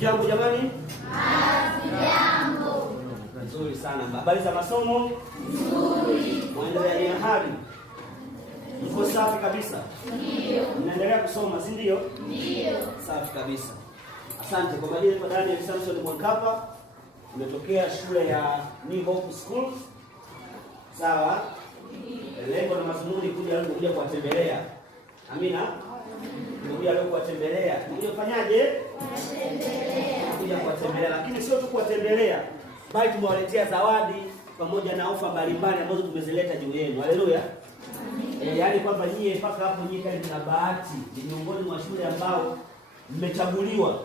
Hamjambo jamani? Hamjambo. Nzuri sana. Habari za masomo? Nzuri. Mwaendelea na hali? Mko safi kabisa? Ndio. Mnaendelea kusoma, si ndio? Ndio. Safi kabisa. Asante. Kwa majina ni Daniel Samson Mwakapa. Nimetokea shule ya New Hope School. Sawa? Lengo na mazumuni kuja kuwatembelea. Amina? Kuja leo kuwatembelea. Kuja kufanyaje? Kuja kuwatembelea. Lakini sio tu kuwatembelea, bali tumewaletea zawadi pamoja na ofa mbalimbali ambazo tumezileta juu yenu. Haleluya. Yaani kwamba nyie mpaka hapo nyie kali mna bahati. Ni miongoni mwa shule ambao mmechaguliwa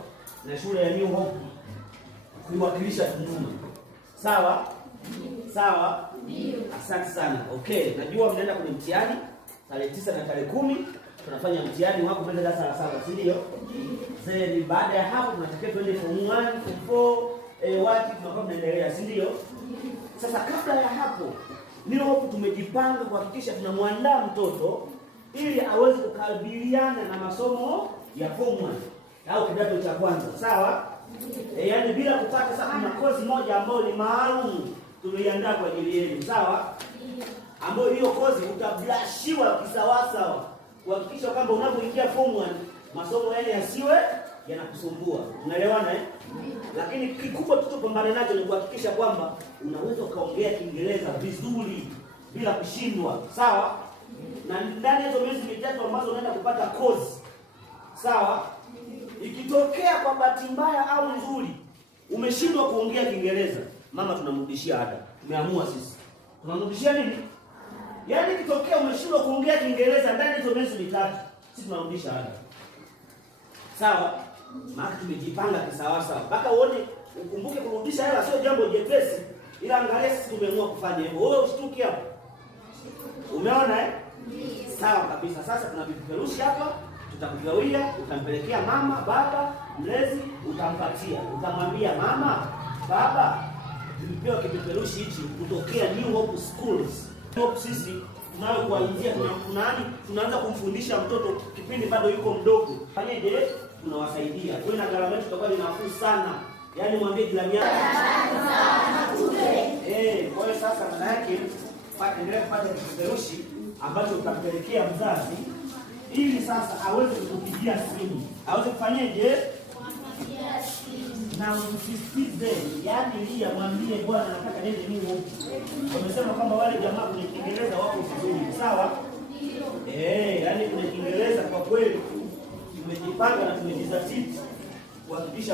na shule ya New Hope kuwakilisha Tunduma. Sawa? Sawa? Ndio. Asante sana. Okay, najua mnaenda kwenye mtihani tarehe 9 na tarehe 10 tunafanya mtihani wako mbele darasa la 7, si ndio? Then baada ya hapo tunatakiwa twende form 1, form 4, wapi tunakuwa tunaendelea, si ndio? Sasa kabla ya hapo New Hope tumejipanga kuhakikisha tunamwandaa mtoto ili aweze kukabiliana na masomo ya form 1 au kidato cha kwanza. Sawa? Yaani bila kupata sasa kuna kozi moja ambayo ni maalum tuliandaa kwa ajili yenu. Sawa? Ambayo hiyo kozi utablashiwa kisawasawa kuhakikisha kwamba unapoingia form 1 masomo yale yasiwe yanakusumbua. Unaelewana eh? Lakini kikubwa tutopambana nacho ni kuhakikisha kwamba unaweza ukaongea Kiingereza vizuri bila kushindwa. Sawa? Na ndani ya hizo miezi mitatu ambazo unaenda kupata kozi. Sawa? Ikitokea kwa bahati mbaya au nzuri umeshindwa kuongea Kiingereza, mama tunamrudishia ada. Tumeamua sisi. Tunamrudishia nini? Yaani kitokea umeshindwa kuongea Kiingereza ndani ya hizo miezi mitatu, sisi tunarudisha ada. Sawa? Maana tumejipanga kisawasawa. Mpaka uone ukumbuke kurudisha hela sio jambo jepesi. Ila angalia sisi tumeamua kufanya hivyo. Wewe usituki hapo. Umeona eh? Sawa kabisa. Sasa tuna vipeperushi hapa, tutakugawia, utampelekea mama, baba, mlezi, utampatia. Utamwambia mama, baba, tulipewa kipeperushi hichi kutokea New Hope Schools. Hope sisi tunayo kuanzia tunaanza kumfundisha mtoto kipindi bado yuko mdogo. Fanyeje? Tunawasaidia. Kwa na gharama yetu itakuwa ni nafuu sana. Yaani mwambie jirani yako. Kwa hiyo sasa maana yake endelea kupata kipeperushi ambacho utampelekea mzazi ili sasa aweze kukupigia simu. Aweze kufanyeje? Kupigia simu. Na usisitize, yaani lia mwambie bwana nataka nende New Hope. Wamesema kwamba wale jamaa kwenye Kiingereza wako vizuri. Sawa? Ndio. Yaani kwenye Kiingereza kwa kweli tumejipanga na tumejizatiti kuhakikisha